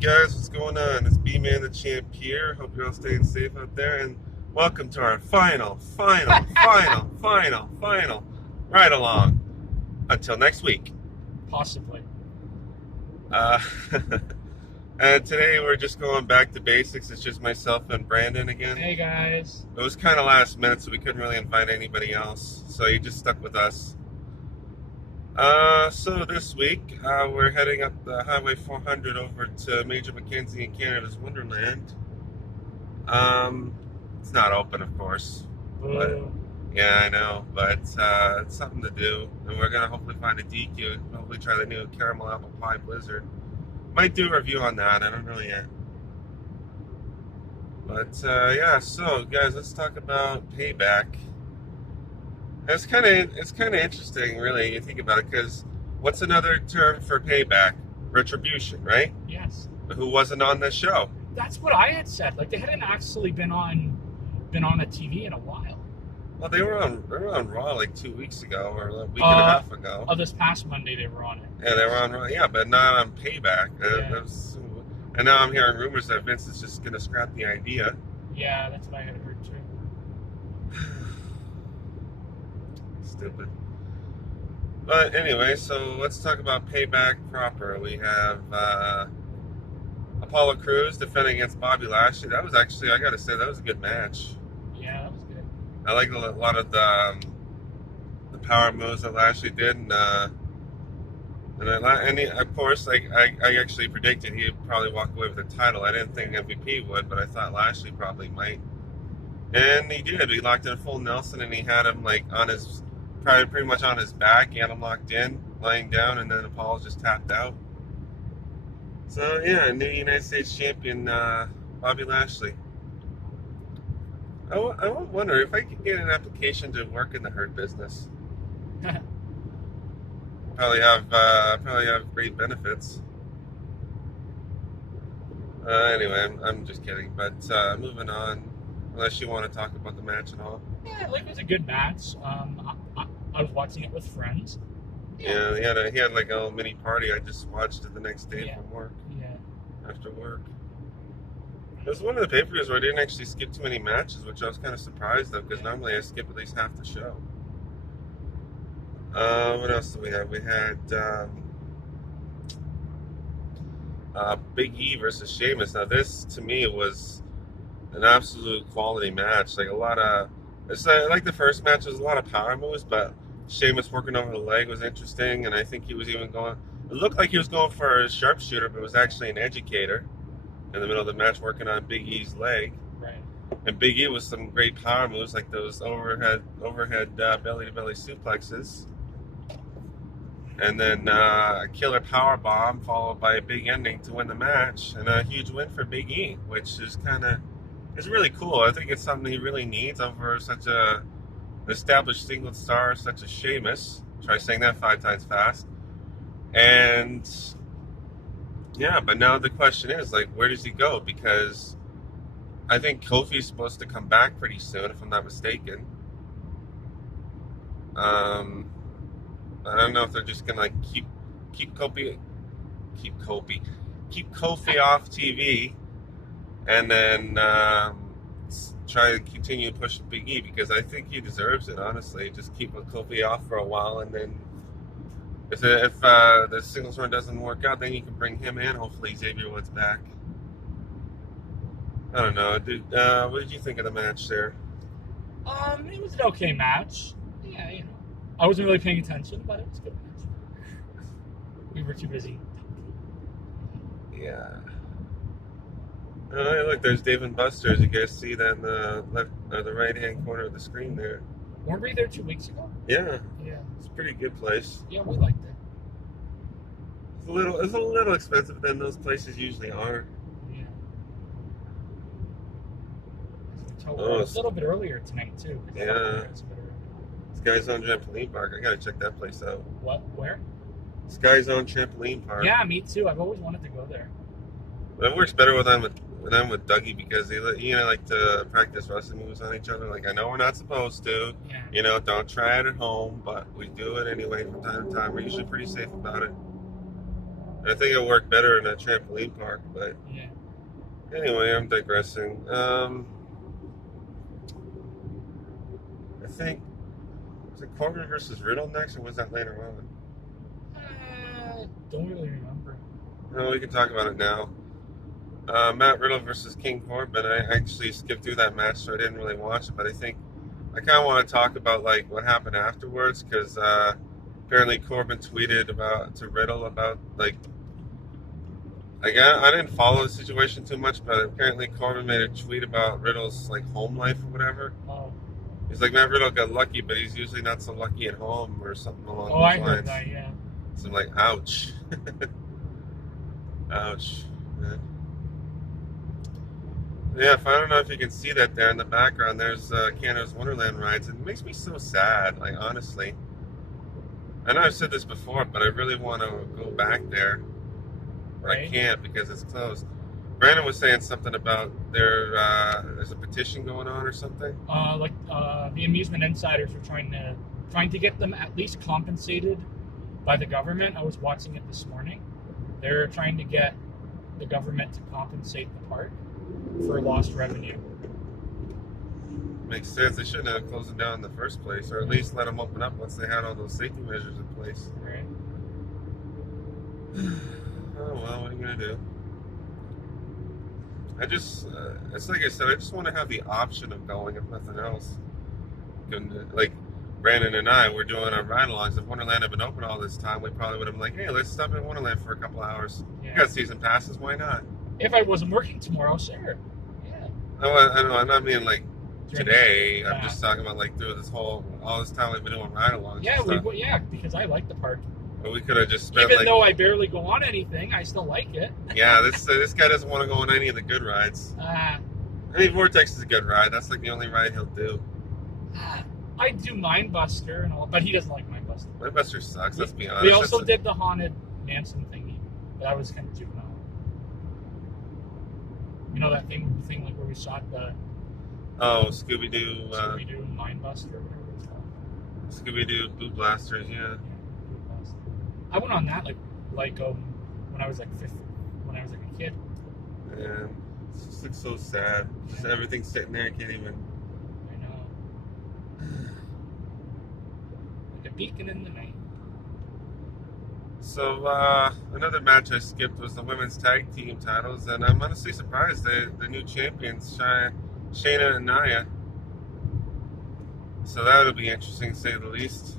guys, what's going on? It's B-Man the Champ here. Hope you're all staying safe out there, and welcome to our final ride along. Until next week. Possibly. Uh, and today we're just going back to basics. It's just myself and Brandon again. Hey guys. It was kind of last minute, so we couldn't really invite anybody else, so you just stuck with us. So this week, we're heading up the Highway 400 over to Major Mackenzie in Canada's Wonderland. It's not open, of course. But, yeah, I know, but it's something to do. And we're going to hopefully find a DQ, hopefully try the new Caramel Apple Pie Blizzard. Might do a review on that, I don't know yet. But, yeah, so, guys, let's talk about Payback. It's kind of interesting, really. You think about it, because what's another term for payback? Retribution, right? Yes. Who wasn't on this show? That's what I had said. Like they hadn't actually been on a TV in a while. Well, they were on Raw like 2 weeks ago or a week and a half ago. Oh, this past Monday they were on it. Yeah, they were on Raw. Yeah, but not on Payback. Yeah. And now I'm hearing rumors that Vince is just going to scrap the idea. Yeah, that's what I had heard too. Stupid. But anyway, so let's talk about Payback proper. We have Apollo Crews defending against Bobby Lashley. That was actually, I gotta say, that was a good match. Yeah, that was good. I liked a lot of the power moves that Lashley did, and of course, like I actually predicted he'd probably walk away with the title. I didn't think MVP would, but I thought Lashley probably might, and he did. He locked in a full Nelson, and he had him like on his. Pretty much on his back, he had him locked in, lying down, and then Apollo just tapped out. So yeah, new United States champion Bobby Lashley. I wonder if I could get an application to work in the Hurt business. Probably have great benefits. Anyway, I'm just kidding. But moving on, unless you want to talk about the match at all. Yeah, like it was a good match. I was watching it with friends. Yeah, he had like a little mini party. I just watched it the next day from work. Yeah. After work. It was one of the pay-per-views where I didn't actually skip too many matches, which I was kind of surprised of, because normally I skip at least half the show. What else do we have? We had Big E versus Sheamus. Now this, to me, was an absolute quality match. Like like the first match was a lot of power moves, but Sheamus working over the leg was interesting, and I think he was even going. It looked like he was going for a sharpshooter, but it was actually an educator in the middle of the match, working on Big E's leg. Right. And Big E with some great power moves, like those overhead belly-to-belly suplexes, and then a killer power bomb followed by a big ending to win the match, and a huge win for Big E, which is it's really cool. I think it's something he really needs over such an established single star such as Sheamus. Try saying that 5 times fast. And yeah, but now the question is, like, where does he go? Because I think Kofi's supposed to come back pretty soon, if I'm not mistaken. I don't know if they're just gonna like keep Kofi off TV. And then try to continue pushing Big E, because I think he deserves it, honestly. Just keep Kofi off for a while, and then if the singles run doesn't work out, then you can bring him in. Hopefully Xavier Woods back. I don't know, dude. What did you think of the match there? It was an okay match. Yeah, I wasn't really paying attention, but it was a good match. We were too busy. Yeah. Oh, look, there's Dave and Buster's. You guys see that in the left or the right-hand corner of the screen there? Weren't we there 2 weeks ago? Yeah. Yeah. It's a pretty good place. Yeah, we liked it. It's a little expensive than those places usually are. Yeah. A little bit earlier tonight too. Yeah. Sky Zone Trampoline Park. I gotta check that place out. What? Where? Sky Zone Trampoline Park. Yeah, me too. I've always wanted to go there. It works better when I'm with Dougie, because they like to practice wrestling moves on each other. Like, I know we're not supposed to. Yeah. Don't try it at home, but we do it anyway from time to time. We're usually pretty safe about it. I think it'll work better in a trampoline park, but Yeah. anyway, I'm digressing. I think, was it Corbin versus Riddle next, or was that later on? Don't really remember. No, we can talk about it now. Matt Riddle versus King Corbin. I actually skipped through that match, so I didn't really watch it. But I think I kind of want to talk about like what happened afterwards, because apparently Corbin tweeted to Riddle about like I didn't follow the situation too much, but apparently Corbin made a tweet about Riddle's like home life or whatever. Oh. He's like, Matt Riddle got lucky, but he's usually not so lucky at home or something along those I lines. heard that. Yeah. So I'm like, ouch. Ouch. Yeah, if I don't know if you can see that there in the background, there's Canada's Wonderland rides. It makes me so sad, like, honestly. I know I've said this before, but I really want to go back there. But I can't because it's closed. Brandon was saying something about there's a petition going on or something. The amusement insiders are trying to get them at least compensated by the government. I was watching it this morning. They're trying to get the government to compensate the park for lost revenue. Makes sense. They shouldn't have closed it down in the first place, or at least let them open up once they had all those safety measures in place. Right. Oh well, what are you gonna do? It's like I said, I just want to have the option of going, if nothing else. Like Brandon and I were doing our ride-alongs. If Wonderland had been open all this time, we probably would have been like, hey, let's stop at Wonderland for a couple hours. Yeah. You got season passes, why not? If I wasn't working tomorrow, sure. Yeah. I know, I'm not mean like today. Yeah. I'm just talking about like through all this time we've been doing ride-alongs. Yeah, because I like the park. But we could have just spent Even though I barely go on anything, I still like it. Yeah, this guy doesn't want to go on any of the good rides. I mean, Vortex is a good ride. That's like the only ride he'll do. I do Mindbuster and all, but he doesn't like Mindbuster. Mindbuster sucks, let's be honest. We also did the Haunted Mansion thingy, but that was kind of juvenile. You know that thing like where we shot the... Oh, Scooby-Doo... Scooby-Doo Mindbuster or whatever it's called. Scooby-Doo Boot Blasters, yeah. I went on that when I was like a kid. Yeah, it just looks so sad. Just everything sitting there, I can't even. I know. Like a beacon in the night. So another match I skipped was the women's tag team titles, and I'm honestly surprised the new champions, Shayna and Nia. So that'll be interesting to say the least.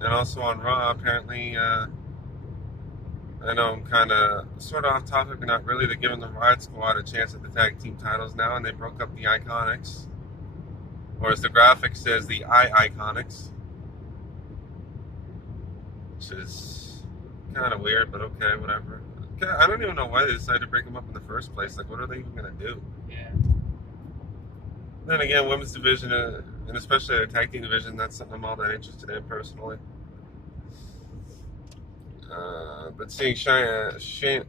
And also on Raw, apparently, I know I'm kind of sort of off topic, but not really. They're giving the Riot Squad a chance at the tag team titles now, and they broke up the Iconics. Or as the graphic says, the Iconics. Which is kind of weird, but okay, whatever. I don't even know why they decided to break them up in the first place. Like, what are they even going to do? Yeah. Then again, women's division, and especially the tag team division, that's something I'm all that interested in personally. But seeing Shia LaBeouf.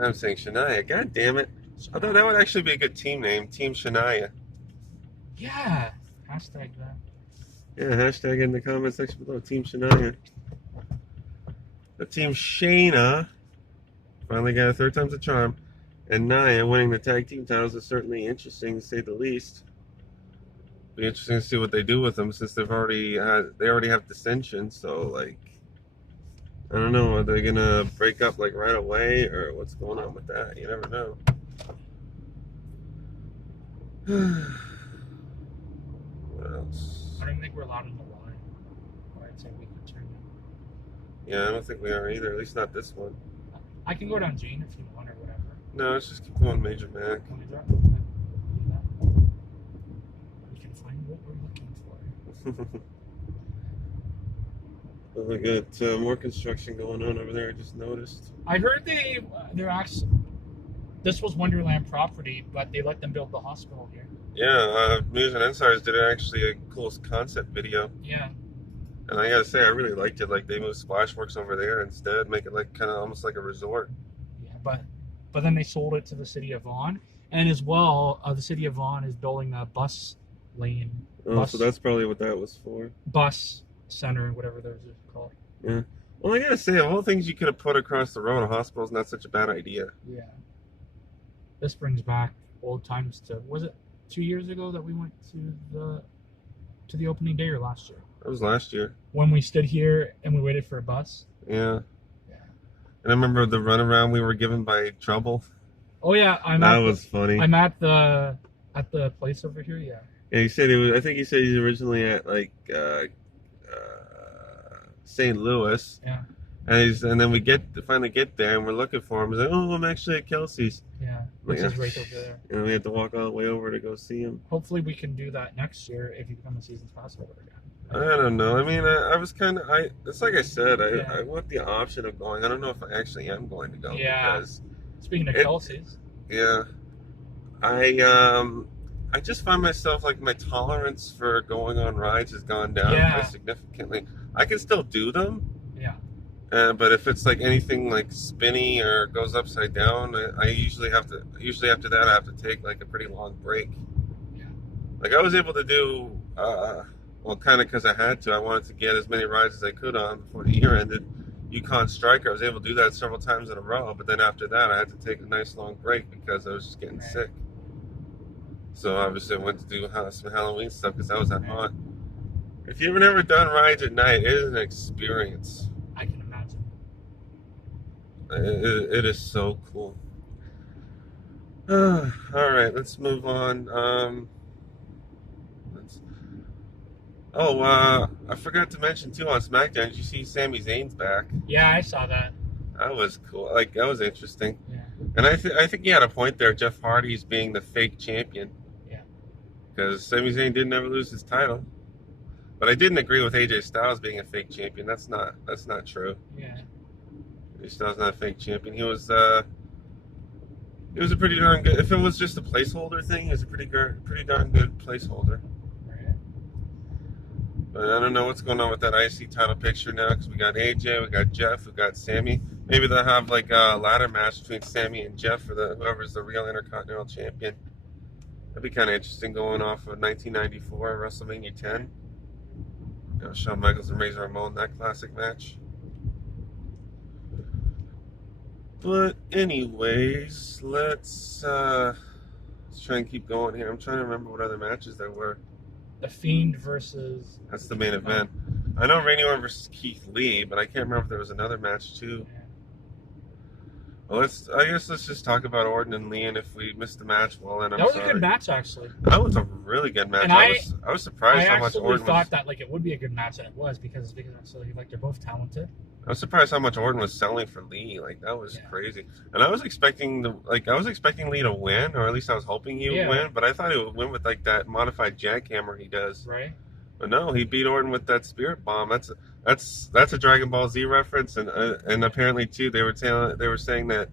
I'm saying Shania. God damn it. I thought that would actually be a good team name. Team Shania. Yeah. Hashtag that. Yeah, hashtag in the comment section below. Team Shania. The Team Shayna finally got a third time's a charm. And Nia winning the tag team titles is certainly interesting, to say the least. Be interesting to see what they do with them, since they already have dissension. So like, I don't know, are they gonna break up like right away, or what's going on with that? You never know. What else? I don't think we're allowed in the line. Or I'd say we could turn in. Yeah, I don't think we are either. At least not this one. I can go down Jane if you want or whatever. No, let's just keep going Major Mac. Can we do that? We can find what we're looking for. Oh, we got more construction going on over there. I just noticed. I heard they're actually... This was Wonderland property, but they let them build the hospital here. Yeah, News and Insiders did actually a cool concept video. Yeah. And I gotta say, I really liked it. Like, they moved Splashworks over there instead, make it like kind of almost like a resort. Yeah, but then they sold it to the city of Vaughan, and as well, the city of Vaughan is building a bus lane. Oh, so that's probably what that was for. Bus center, whatever those are called. Yeah. Well, I gotta say, of all things you could have put across the road, a hospital's not such a bad idea. Yeah. This brings back old times to, was it 2 years ago that we went to the opening day, or last year? That was last year. When we stood here and we waited for a bus? Yeah. Yeah. And I remember the runaround we were given by Trouble. Oh yeah, That was funny. I'm at the place over here, yeah. Yeah, he said I think he said he's originally at like St. Louis. Yeah. And then we finally get there and we're looking for him. He's like, oh, I'm actually at Kelsey's. Yeah, which is right over there. And we had to walk all the way over to go see him. Hopefully we can do that next year if you become a season's pass holder again. I don't know. I mean, I was kind of, it's like I said, I want the option of going. I don't know if I actually am going to go. Yeah. Because speaking of Kelsey's. Yeah. I just find myself, like, my tolerance for going on rides has gone down quite significantly. I can still do them. Yeah. But if it's like anything like spinny or goes upside down, I usually after that I have to take like a pretty long break. Yeah. Like I was able to do, well, kind of because I had to. I wanted to get as many rides as I could on before the year ended. Yukon Striker, I was able to do that several times in a row. But then after that, I had to take a nice long break because I was just getting sick. So obviously I went to do some Halloween stuff because I was that hot. If you've never done rides at night, it is an experience. I can imagine. It is so cool. All right, let's move on. I forgot to mention too on SmackDown. Did you see Sami Zayn's back? Yeah, I saw that. That was cool. Like that was interesting. Yeah. And I think he had a point there. Jeff Hardy's being the fake champion. Yeah. Because Sami Zayn didn't ever lose his title. But I didn't agree with AJ Styles being a fake champion. That's not true. Yeah. AJ Styles not a fake champion. He was a pretty darn good. If it was just a placeholder thing, he was a pretty darn good placeholder. Right. But I don't know what's going on with that IC title picture now because we got AJ, we got Jeff, we got Sammy. Maybe they'll have like a ladder match between Sammy and Jeff for whoever's the real Intercontinental Champion. That'd be kind of interesting going off of 1994 WrestleMania 10. You know, Shawn Michaels and Razor Ramon, that classic match. But anyways, let's try and keep going here. I'm trying to remember what other matches there were. The Fiend versus... That's the main event. I know Randy Orton versus Keith Lee, but I can't remember if there was another match too. Yeah. Well, I guess let's just talk about Orton and Lee, and if we missed the match, well, then I'm sorry. That was a good match, actually. That was a really good match. And I was surprised how much Orton was... I actually thought that like it would be a good match, and it was because actually, like, they're both talented. I was surprised how much Orton was selling for Lee. Like that was crazy. And I was expecting Lee to win, or at least I was hoping he would win. But I thought he would win with like that modified jackhammer he does. Right. But no, he beat Orton with that Spirit Bomb. That's a Dragon Ball Z reference, and apparently too they were saying that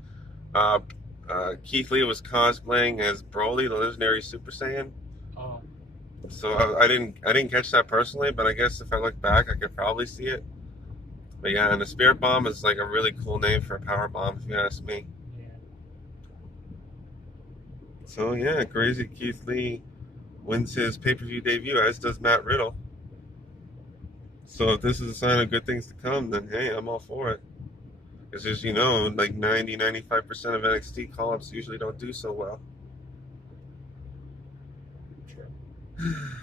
Keith Lee was cosplaying as Broly, the legendary Super Saiyan. Oh. So I didn't catch that personally, but I guess if I look back, I could probably see it. But yeah, and the Spirit Bomb is like a really cool name for a power bomb, if you ask me. Yeah. So yeah, crazy Keith Lee wins his pay-per-view debut, as does Matt Riddle. So if this is a sign of good things to come, then hey, I'm all for it. Because as you know, like 90-95% of NXT call-ups usually don't do so well. Sure.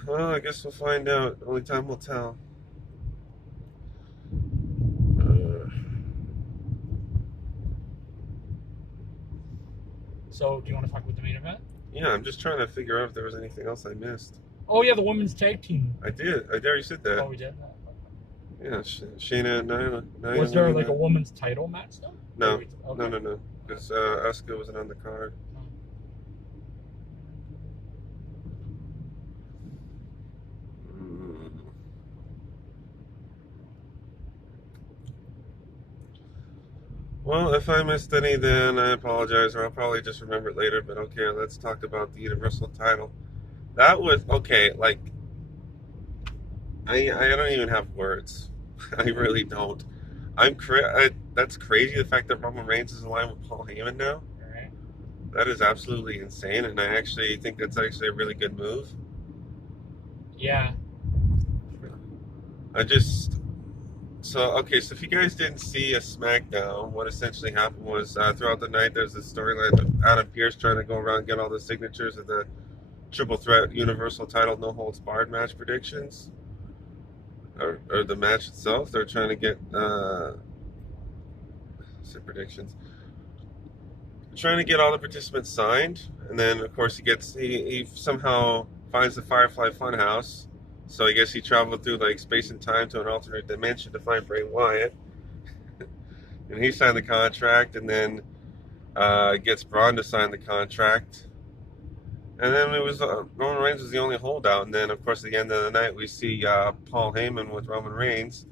Well, I guess we'll find out. Only time will tell. So, do you want to talk about the main event? Yeah, I'm just trying to figure out if there was anything else I missed. Oh, yeah, the women's tag team. I did. I already said that. Oh, we did? Yeah, Shayna and Nyla. Was there like a women's title match though? No. Okay. No. Because Asuka wasn't on the card. Well, if I missed any, then I apologize, or I'll probably just remember it later. But okay, let's talk about the Universal title. That was okay. Like, I don't even have words. I really don't. That's crazy. The fact that Roman Reigns is aligned with Paul Heyman now. Right. That is absolutely insane, and I actually think that's actually a really good move. Yeah. I just so okay. So if you guys didn't see a SmackDown, what essentially happened was throughout the night there's this storyline of Adam Pearce trying to go around and get all the signatures of the Triple Threat Universal Title No Holds Barred match predictions, or the match itself. They're trying to get predictions. Trying to get all the participants signed, and then of course he somehow finds the Firefly Funhouse. So I guess he traveled through like space and time to an alternate dimension to find Bray Wyatt, and he signed the contract, and then gets Braun to sign the contract, and then it was Roman Reigns was the only holdout, and then of course at the end of the night we see Paul Heyman with Roman Reigns,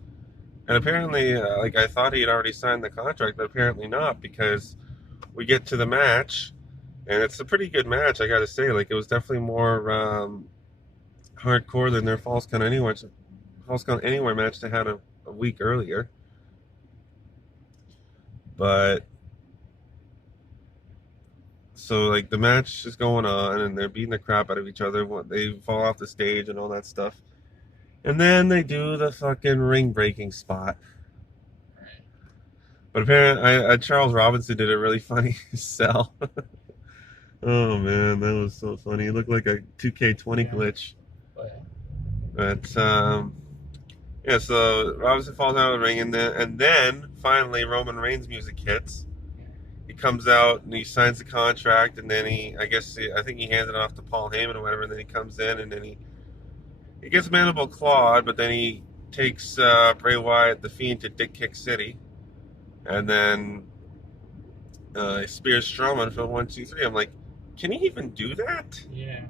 and apparently like I thought he had already signed the contract, but apparently not, because we get to the match, and it's a pretty good match, I gotta say. Like, it was definitely more hardcore than their Falls Count Anywhere match they had a week earlier. But so like the match is going on, and they're beating the crap out of each other. They fall off the stage and all that stuff, and then they do the fucking ring breaking spot. But apparently, Charles Robinson did a really funny sell. Oh man, that was so funny. It looked like a 2K20 glitch. Oh, yeah. But yeah, so Robinson falls out of the ring, and then finally Roman Reigns' music hits. He comes out and he signs the contract, and then I think he handed it off to Paul Heyman or whatever, and then he comes in, and then he gets mandible clawed, but then he takes Bray Wyatt, the Fiend, to Dick Kick City, and then he spears Strowman for 1, 2, 3. I'm like, can he even do that? Yeah.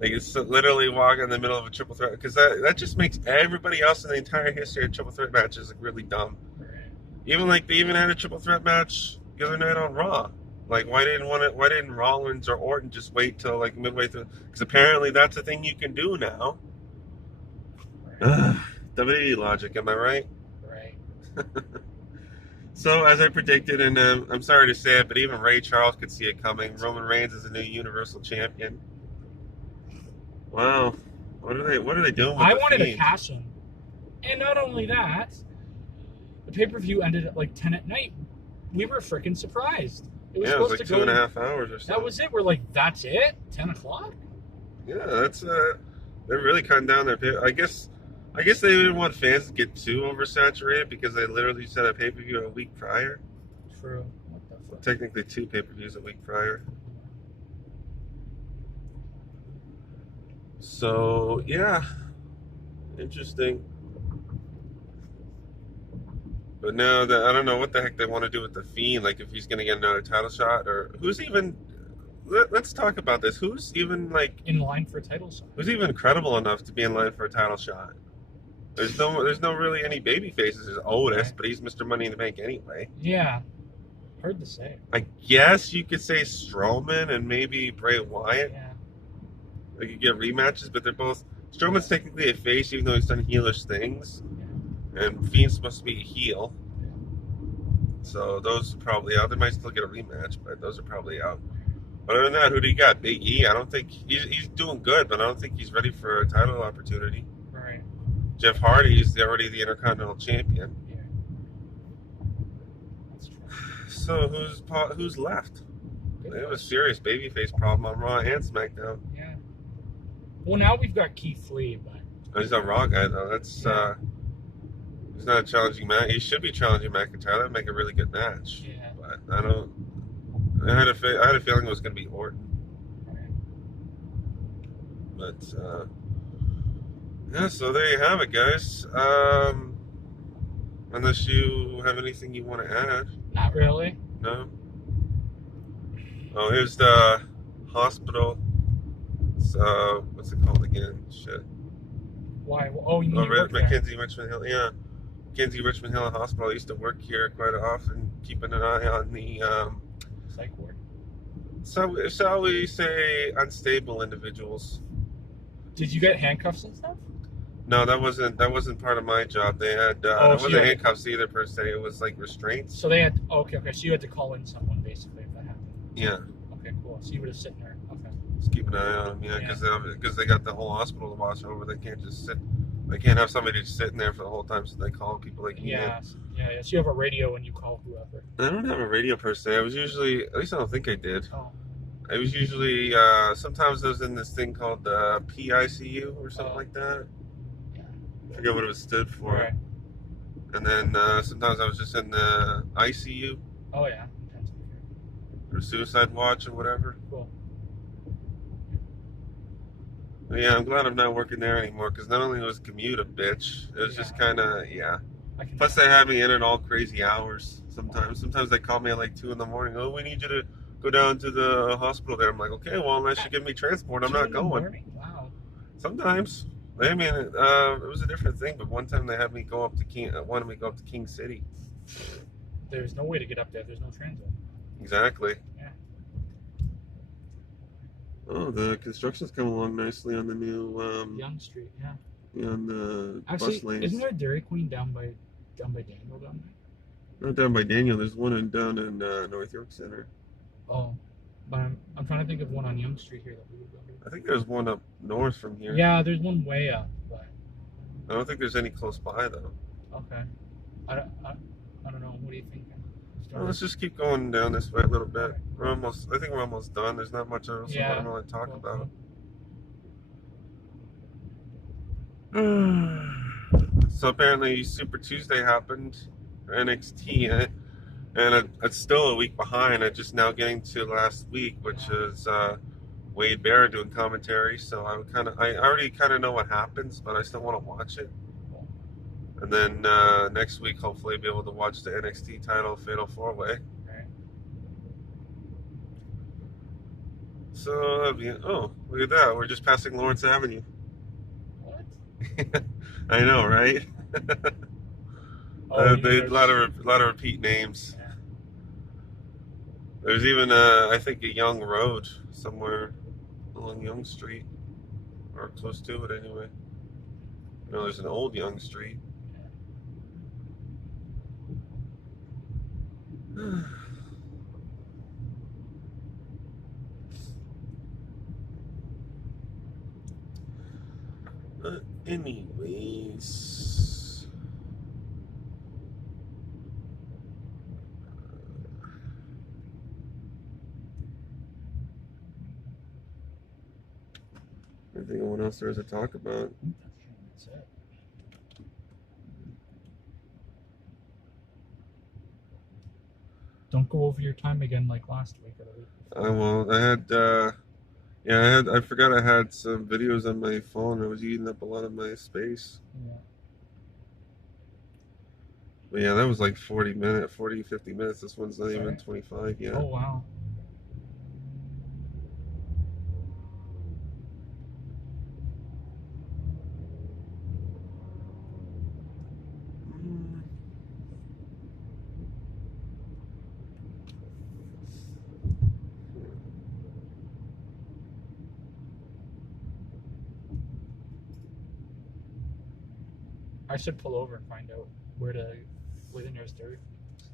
Like, it's literally walk in the middle of a triple threat, because that just makes everybody else in the entire history of triple threat matches look really dumb. Right. Even like they even had a triple threat match the other night on Raw. Like, why didn't Rollins or Orton just wait till like midway through? Because apparently that's a thing you can do now. Right. WWE logic, am I right? Right. So as I predicted, and I'm sorry to say it, but even Ray Charles could see it coming. Roman Reigns is a new Universal Champion. Wow, what are they doing with I the wanted Fiend? a cash in, and not only that, the pay-per-view ended at like 10 at night. We were freaking surprised. It was supposed like to go 2.5 hours or so. That was it. We're like, that's it? 10 o'clock? Yeah, that's they're really cutting down their pay. I guess they didn't want fans to get too oversaturated, because they literally set a pay-per-view a week prior. True. What the fuck? Technically 2 pay-per-views a week prior. So yeah, interesting. But now I don't know what the heck they want to do with the Fiend. Like, if he's going to get another title shot, or who's even. Let's talk about this. Who's even like in line for a title shot? Who's even credible enough to be in line for a title shot? There's no really any baby faces. There's Otis, but he's Mr. Money in the Bank anyway. Yeah, hard to say. I guess you could say Strowman and maybe Bray Wyatt. Yeah. They could get rematches, but they're both. Strowman's technically a face, even though he's done heelish things, and Fiend's supposed to be a heel. So those are probably out. They might still get a rematch, but those are probably out. But other than that, who do you got? Big E. I don't think he's doing good, but I don't think he's ready for a title opportunity. Right. Jeff Hardy's already the Intercontinental Champion. Yeah. That's true. So who's left? They have a serious babyface problem on Raw and SmackDown. Yeah. Well, now we've got Keith Lee, but He's a Raw guy though. That's he's not a challenging match. He should be challenging McIntyre. That'd make a really good match. Yeah. But I don't. I had a feeling it was going to be Orton. But yeah, so there you have it, guys. Unless you have anything you want to add. Not really. No. Oh, here's the hospital. What's it called again? Shit. Why? Oh, you mean Mackenzie, Richmond Hill. Yeah, Mackenzie, Richmond Hill Hospital. I used to work here quite often, keeping an eye on the psych ward. So shall we say unstable individuals? Did you get handcuffs and stuff? No, that wasn't part of my job. They had it wasn't handcuffs either per se. It was like restraints. So they had okay. So you had to call in someone basically if that happened. Yeah. Okay, cool. So you would have sitting there. Okay. Just keep an eye on them, yeah, because they got the whole hospital to watch over. They can't just sit I can't have somebody just sitting there for the whole time, so they call people like me. Yeah. So you have a radio and you call whoever. I don't have a radio per se. I was usually, at least I don't think I did. Oh. I was usually, sometimes I was in this thing called PICU or something like that. Yeah. I forget what it was stood for. Right. And then sometimes I was just in the ICU. Oh yeah. Or suicide watch or whatever. Cool. But yeah, I'm glad I'm not working there anymore, because not only was commute a bitch, it was just kind of, Plus they had me in at all crazy hours sometimes. Sometimes they call me at like 2 in the morning. Oh, we need you to go down to the hospital there. I'm like, okay, well, unless you give me transport, I'm not going. Wow. Sometimes. I mean, it was a different thing, but one time they had me go up to wanted me to go up to King City. There's no way to get up there. There's no transit. Exactly. Yeah. Oh, the construction's coming along nicely on the new Young Street, yeah. On the Actually, bus lanes. Isn't there a Dairy Queen down by Daniel down there? Not down by Daniel. There's one down in North York Center. Oh, but I'm trying to think of one on Young Street here that we would go to. I think there's one up north from here. Yeah, there's one way up, but I don't think there's any close by though. Okay. I don't know. What do you think? Well, let's just keep going down this way a little bit. I think we're almost done. There's not much else I want to talk about. So apparently Super Tuesday happened for NXT, and it's still a week behind. I'm just now getting to last week, which is Wade Barrett doing commentary. So I already kind of know what happens, but I still want to watch it. And then next week, hopefully, I'll be able to watch the NXT title Fatal 4-Way. Right. So, oh, look at that. We're just passing Lawrence Avenue. What? I know, right? A lot of repeat names. Yeah. There's even, I think, a Young Road somewhere along Young Street. Or close to it, anyway. You know, there's an old Young Street. Anyways, anything else there is to talk about? That's it. Don't go over your time again like last week or the week before. I won't. I forgot I had some videos on my phone. I was eating up a lot of my space. Yeah. But yeah, that was like 50 minutes. This one's not even 25 yet. Oh, wow. I should pull over and find out where the nearest Dairy Queen is.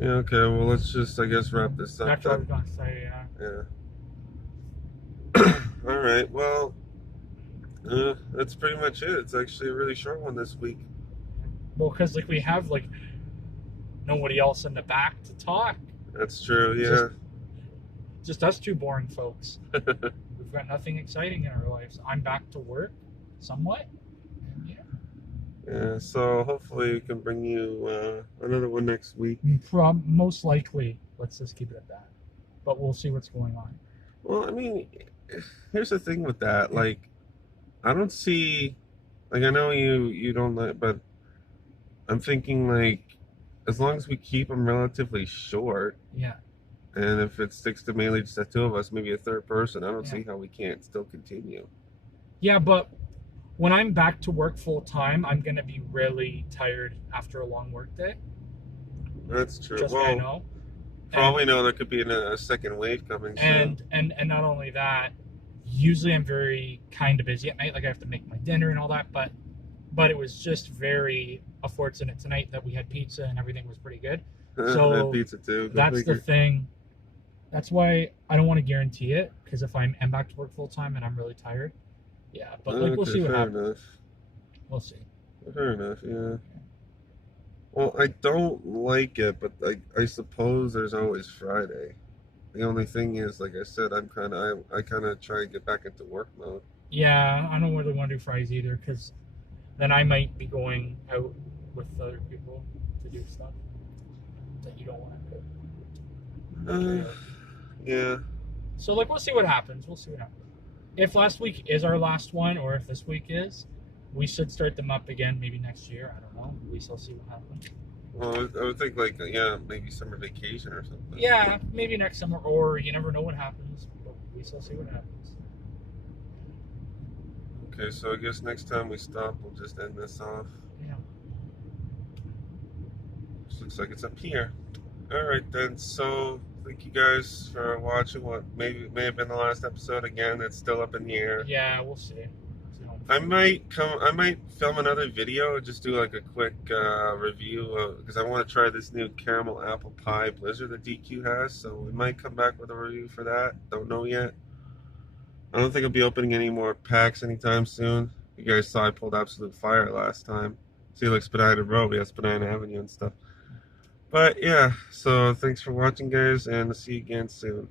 Yeah, okay, well, let's just, I guess, wrap this up. That's what I was going to say, Yeah. All right, well, that's pretty much it. It's actually a really short one this week. Well, because, we have, nobody else in the back to talk. That's true, yeah. Just us two boring folks. We've got nothing exciting in our lives. I'm back to work, somewhat. Yeah, so hopefully we can bring you another one next week. Most likely. Let's just keep it at that. But we'll see what's going on. Well, I mean, here's the thing with that. I don't see... I know you don't like... But I'm thinking, as long as we keep them relatively short... Yeah. And if it sticks to mainly just the two of us, maybe a third person, I don't see how we can't still continue. Yeah, but... when I'm back to work full time, I'm going to be really tired after a long work day. That's true. Just well, I know. For all we know, there could be a second wave coming soon. And not only that, usually I'm very kind of busy at night. I have to make my dinner and all that. But it was just very fortunate tonight that we had pizza and everything was pretty good. So I had pizza too. That's the thing. That's why I don't want to guarantee it, because if I'm back to work full time and I'm really tired. Yeah, but we'll see what happens. We'll see. Fair enough, yeah. Well, I don't like it, but I suppose there's always Friday. The only thing is, like I said, I kind of try to get back into work mode. Yeah, I don't really want to do Fridays either, because then I might be going out with other people to do stuff that you don't want to do. Yeah. So, like, we'll see what happens. We'll see what happens. If last week is our last one, or if this week is, we should start them up again maybe next year. I don't know. We shall see what happens. Well, I would think, like, yeah, maybe summer vacation or something. Yeah, maybe next summer, or you never know what happens. But we shall see what happens. Okay, so I guess next time we stop, we'll just end this off. Yeah. This looks like it's up here. Alright then, so thank you guys for watching what may have been the last episode. Again, it's still up in the air. Yeah, we'll see. I might film another video, just do like a quick review because I want to try this new caramel apple pie blizzard that DQ has, so we might come back with a review for that. Don't know yet. I don't think I'll be opening any more packs anytime soon. You guys saw I pulled Absolute Fire last time. See, like Spadina Road, we have Spadina Avenue and stuff. But yeah, so thanks for watching, guys, and I'll see you again soon.